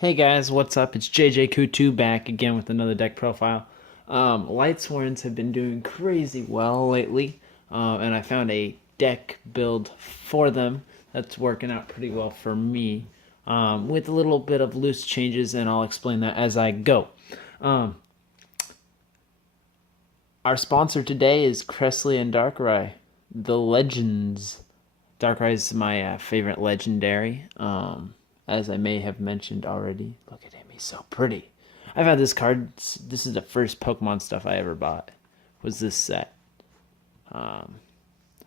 Hey guys, what's up? It's JJ2 back again with another deck profile. Lightsworns have been doing crazy well lately, and I found a deck build for them that's working out pretty well for me, with a little bit of loose changes, and I'll explain that as I go. Um, our sponsor today is Cressley and Darkrai, the Legends. Darkrai is my favorite legendary, as I may have mentioned already. Look at him, he's so pretty. I've had this card. This is the first Pokemon stuff I ever bought. Was this set? I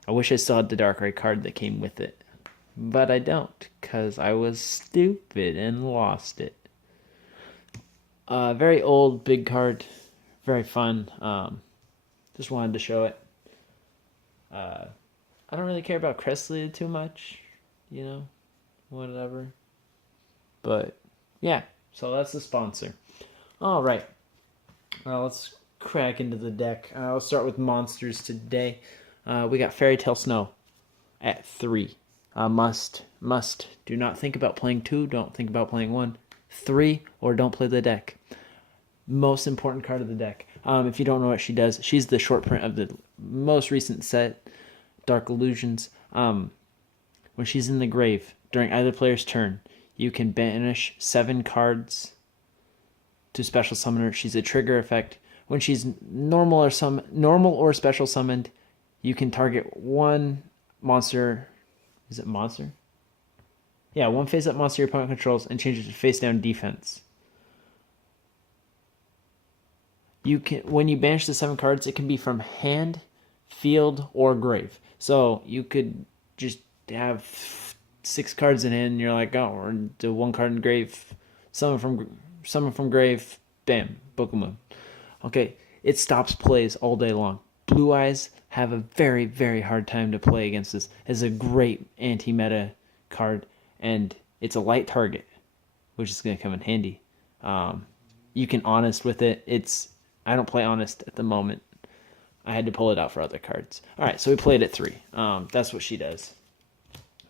wish I still had the Darkrai card that came with it, but I don't, cause I was stupid and lost it. Very old, big card, very fun. Just wanted to show it. I don't really care about Cressley too much, you know, whatever. But yeah, so that's the sponsor. All right, let's crack into the deck. I'll start with monsters today. We got Fairy Tale Snow at 3. Must. Do not think about playing 2. Don't think about playing 1. 3, or don't play the deck. Most important card of the deck. If you don't know what she does, she's the short print of the most recent set, Dark Illusions. When she's in the grave, during either player's turn, you can banish 7 cards to special summon her. She's a trigger effect. When she's normal or special summoned, you can target one monster. Is it monster? Yeah, one face up monster your opponent controls and change it to face down defense. You can, when you banish the 7 cards, it can be from hand, field, or grave. So you could just have 6 cards in hand, and you're like, oh, or do 1 card in grave, summon from grave, bam, Book of Moon. Okay, it stops plays all day long. Blue Eyes have a very, very hard time to play against this. It's a great anti-meta card, and it's a light target, which is going to come in handy. You can Honest with it. I don't play Honest at the moment. I had to pull it out for other cards. All right, so we played at 3. That's what she does.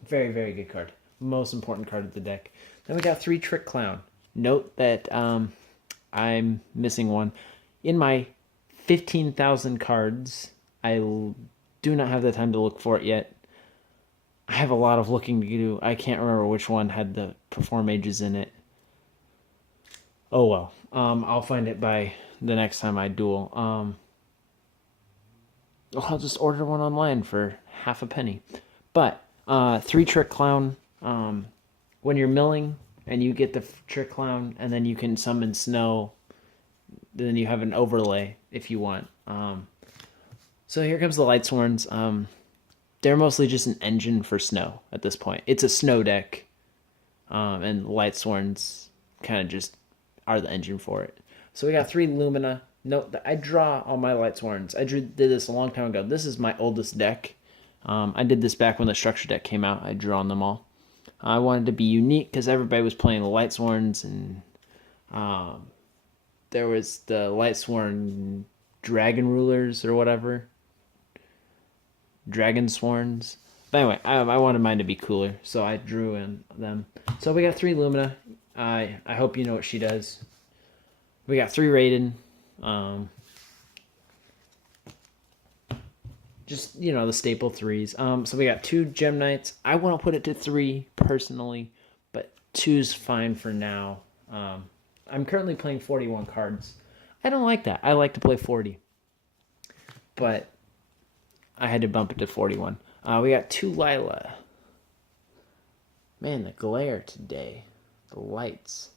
Very, very good card. Most important card of the deck. Then we got 3 Trick Clown. Note that I'm missing one. In my 15,000 cards, I do not have the time to look for it yet. I have a lot of looking to do. I can't remember which one had the Perform Ages in it. Oh well. I'll find it by the next time I duel. I'll just order one online for half a penny. But 3 Trick Clown. When you're milling and you get the Trick Clown, and then you can summon Snow. Then you have an overlay if you want. So here comes the Lightsworns. They're mostly just an engine for Snow at this point. It's a Snow deck, and Lightsworns kind of just are the engine for it. So we got 3 Lumina. Note that I draw all my Lightsworns. I did this a long time ago. This is my oldest deck. I did this back when the structure deck came out. I drew on them all. I wanted to be unique because everybody was playing the Lightsworns, and there was the Lightsworn Dragon Rulers or whatever. Dragon Sworns. But anyway, I wanted mine to be cooler, so I drew in them. So we got 3 Lumina. I hope you know what she does. We got 3 Raiden. Just, the staple 3s. So we got 2 Gem Knights. I want to put it to 3 personally, but 2's fine for now. I'm currently playing 41 cards. I don't like that. I like to play 40. But I had to bump it to 41. We got 2 Lila. Man, the glare today. The lights.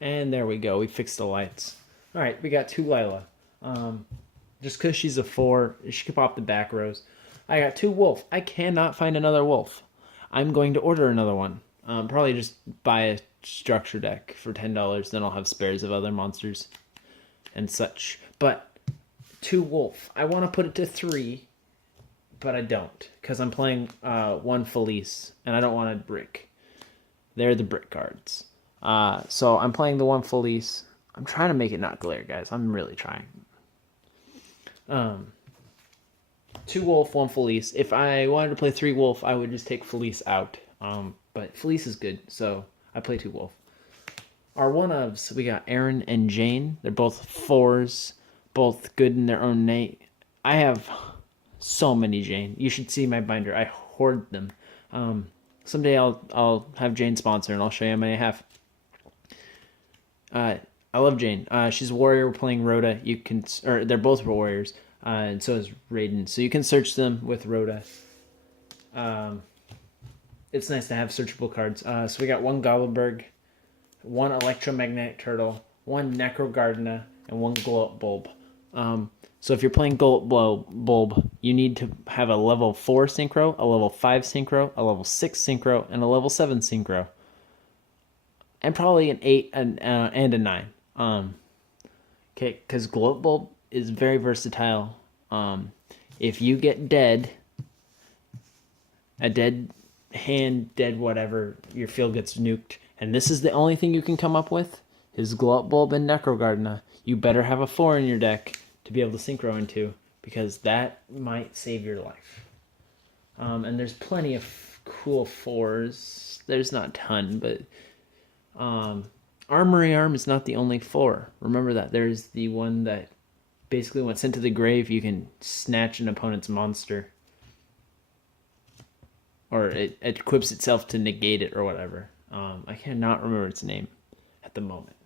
And there we go. We fixed the lights. All right, we got 2 Lila. Just because she's a 4, she could pop the back rows. I got 2 Wolf. I cannot find another Wolf. I'm going to order another one. Probably just buy a structure deck for $10. Then I'll have spares of other monsters and such. But 2 Wolf. I want to put it to 3, but I don't. Because I'm playing 1 Felice, and I don't want a brick. They're the brick cards. So I'm playing the 1 Felice. I'm trying to make it not glare, guys. I'm really trying. 2 Wolf, 1 Felice. If I wanted to play 3 Wolf, I would just take Felice out. But Felice is good, so I play 2 wolf. Our one-ofs, we got Aaron and Jane. They're both 4s, both good in their own night. I have so many Jane. You should see my binder. I hoard them. Someday I'll have Jane sponsor and I'll show you how many I have. I love Jane. She's a warrior. We're playing Rhoda. They're both warriors, and so is Raiden. So you can search them with Rhoda. It's nice to have searchable cards. So we got 1 Gobbleberg, 1 Electromagnetic Turtle, 1 Necrogardna, and 1 Glow-Up Bulb. So if you're playing Glow-Up Bulb, you need to have a level 4 Synchro, a level 5 Synchro, a level 6 Synchro, and a level 7 Synchro. And probably an 8 and a 9. Okay, because Glow-Up Bulb is very versatile. If you get dead, a dead hand, dead whatever, your field gets nuked. And this is the only thing you can come up with, is Glow-Up Bulb and Necrogardna. You better have a 4 in your deck to be able to synchro into, because that might save your life. And there's plenty of cool 4s. There's not a ton, but Armory Arm is not the only 4. Remember that. There's the one that basically when sent to the grave, you can snatch an opponent's monster. Or it equips itself to negate it or whatever. I cannot remember its name at the moment.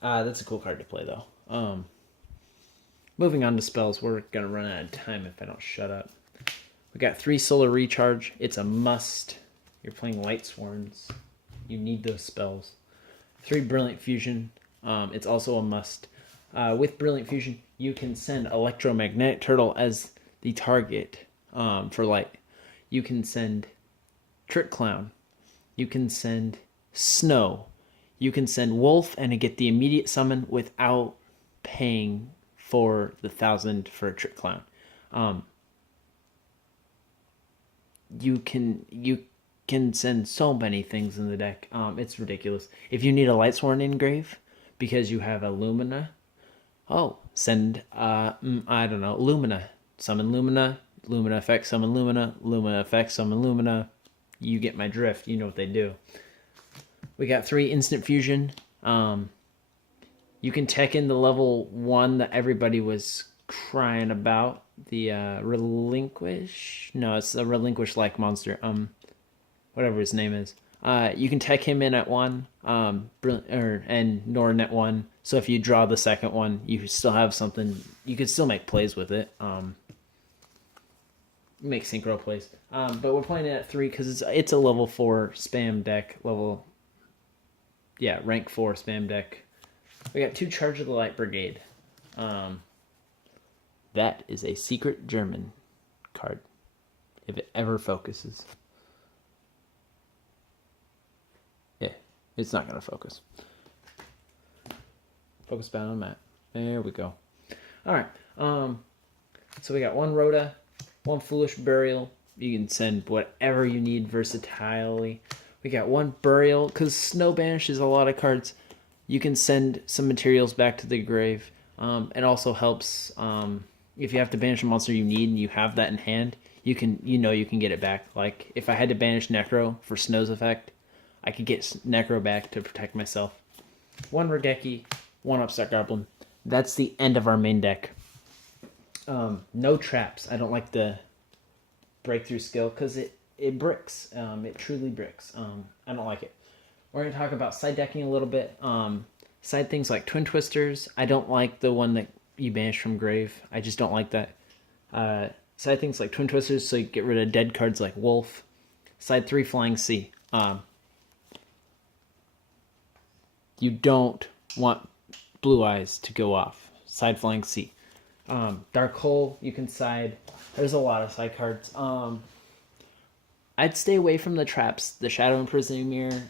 That's a cool card to play, though. Moving on to spells. We're going to run out of time if I don't shut up. We got 3 Solar Recharge. It's a must. You're playing Lightsworns. You need those spells. 3 Brilliant Fusion. It's also a must. With Brilliant Fusion, you can send Electromagnetic Turtle as the target for light. You can send Trick Clown. You can send Snow. You can send Wolf and get the immediate summon without paying for the 1,000 for a Trick Clown. You can send so many things in the deck. It's ridiculous. If you need a Lightsworn engrave because you have a Lumina, send I don't know, Lumina. Summon Lumina. Lumina effect, summon Lumina. Lumina effect, summon Lumina. You get my drift. You know what they do. We got 3 Instant Fusion. You can tech in the level 1 that everybody was crying about. The Relinquish? No, it's a Relinquish-like monster. Whatever his name is. You can tech him in at 1, and Norin at 1. So if you draw the second one, you still have something. You could still make plays with it. Make synchro plays. But we're playing it at 3 because it's a level 4 spam deck. Rank 4 spam deck. We got 2 Charge of the Light Brigade. That is a secret German card. If it ever focuses. Yeah, it's not going to focus. Focus down on the map. There we go. Alright. So we got 1 Rhoda, 1 Foolish Burial. You can send whatever you need versatilely. We got 1 Burial, because Snow banishes a lot of cards. You can send some materials back to the grave. It also helps if you have to banish a monster you need and you have that in hand, you can get it back. Like if I had to banish Necro for Snow's effect, I could get Necro back to protect myself. 1 Regeki, 1 Upstart Goblin. That's the end of our main deck. No traps. I don't like the breakthrough skill because it bricks. It truly bricks. I don't like it. We're going to talk about side decking a little bit. Side things like Twin Twisters. I don't like the one that you banish from grave. I just don't like that. Side things like Twin Twisters, so you get rid of dead cards like Wolf. Side 3 Flying Sea. You don't want Blue Eyes to go off. Side Flying Sea. Dark Hole, you can side. There's a lot of side cards. I'd stay away from the traps, the Shadow Imprisoning Mirror,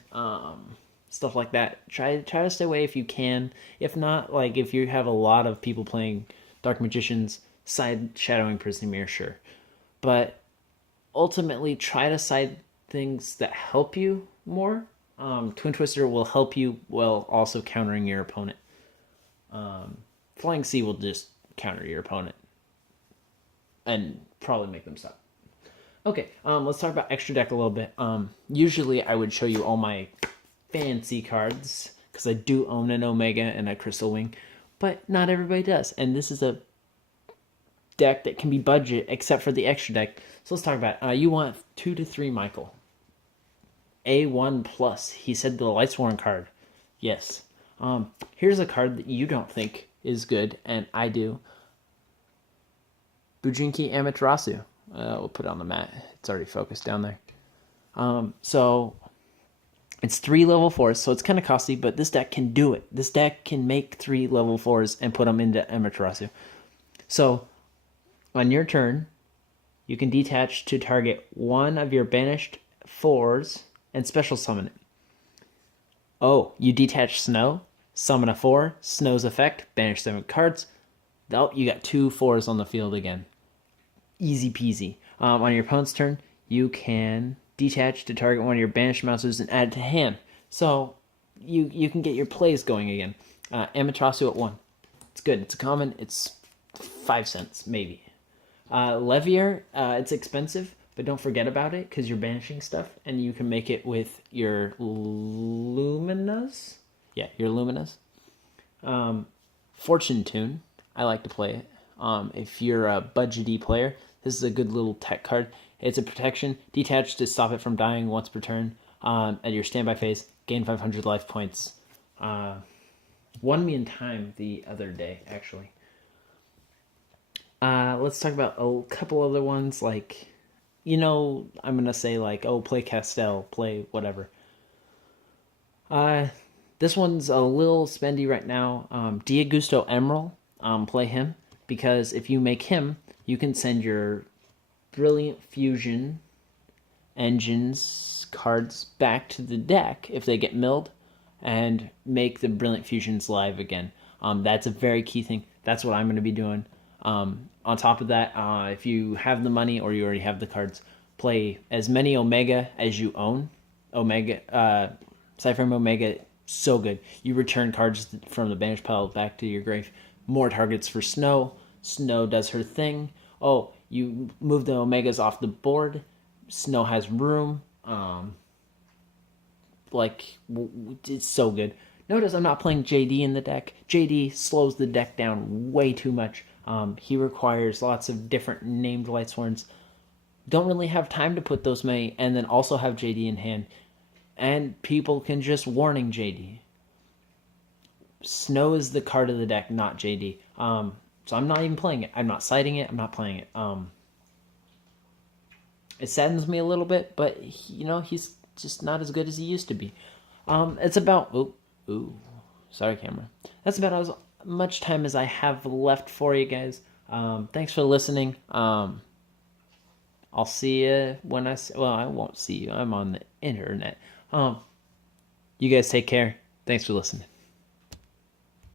stuff like that. Try to stay away if you can. If not, like if you have a lot of people playing Dark Magicians, side Shadow Imprisoning Mirror, sure. But ultimately, try to side things that help you more. Twin Twister will help you while also countering your opponent. Flying Sea will just counter your opponent and probably make them stop. Okay, let's talk about extra deck a little bit. Usually I would show you all my fancy cards because I do own an Omega and a Crystal Wing, but not everybody does. And this is a deck that can be budget except for the extra deck. So let's talk about it. You want 2 to 3 Michael. A1 plus. He said the Lightsworn card. Yes. Here's a card that you don't think is good, and I do. Bujinki Amaterasu. We'll put it on the mat. It's already focused down there. So it's 3 level 4s, so it's kind of costly, but this deck can do it. This deck can make 3 level 4s and put them into Amaterasu. So on your turn, you can detach to target one of your banished 4s and special summon it. Oh, you detach Snow, summon a 4, Snow's effect, banish 7 cards. Oh, you got 2 4s on the field again. Easy peasy. On your opponent's turn, you can detach to target one of your banished monsters and add it to hand. So you can get your plays going again. Amaterasu at 1. It's good. It's a common. It's 5 cents, maybe. Levier, it's expensive, but don't forget about it because you're banishing stuff, and you can make it with your Luminas. Yeah, your Luminas. Fortune Tune, I like to play it. If you're a budgety player, this is a good little tech card. It's a protection. Detach to stop it from dying once per turn. At your standby phase, gain 500 life points. Won me in time the other day, actually. Let's talk about a couple other ones, like, I'm going to say, like, play Castell, play whatever. This one's a little spendy right now. Diagusto Emerald, play him, because if you make him, you can send your Brilliant Fusion engines cards back to the deck if they get milled, and make the Brilliant Fusions live again. That's a very key thing. That's what I'm going to be doing. On top of that, if you have the money or you already have the cards, play as many Omega as you own. Cypherm Omega, so good. You return cards from the banished pile back to your grave. More targets for Snow. Snow does her thing. Oh, you move the Omegas off the board. Snow has room. It's so good. Notice I'm not playing JD in the deck. JD slows the deck down way too much. He requires lots of different named Lightsworns. Don't really have time to put those many, and then also have JD in hand. And people can just warning JD. Snow is the card of the deck, not JD. So I'm not even playing it. I'm not citing it. I'm not playing it. It saddens me a little bit, but he's just not as good as he used to be. It's about sorry, camera. That's about as much time as I have left for you guys. Thanks for listening. I'll see you when I won't see you. I'm on the internet. You guys take care. Thanks for listening.